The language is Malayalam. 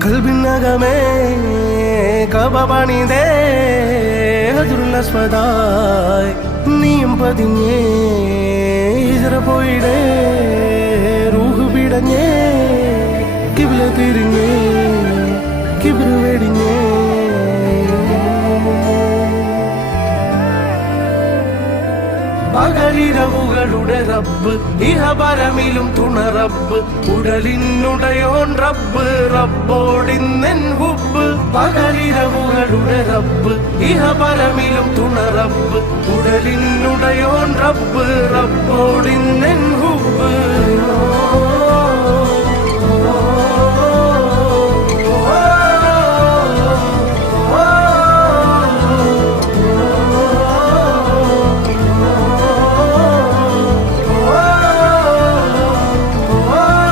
കൽബിനകമേ കബപണിതേ ഹജറുൽ നീയും പതിഞ്ഞേ ഹിജറ പോയിടേ റൂഹ് പിടഞ്ഞേ കിബില തിരിഞ്ഞേ കിബിറ് വെടിഞ്ഞേ പകലിരവുകളുടെ റബ്ബ് ഇഹപരമിലും തുണ റബ്ബ് ഉടലിനുടയോൻ റബ്ബ് റബ്ബോടിന്നെൻ ഹുബ്ബ് പകലിരവുകളുടെ റബ്ബ് ഇഹപരമിലും തുണ റബ്ബ് ഉടലിനുടയോൻ റബ്ബ് റബ്ബോടിന്നെൻ ഹുബ്ബ്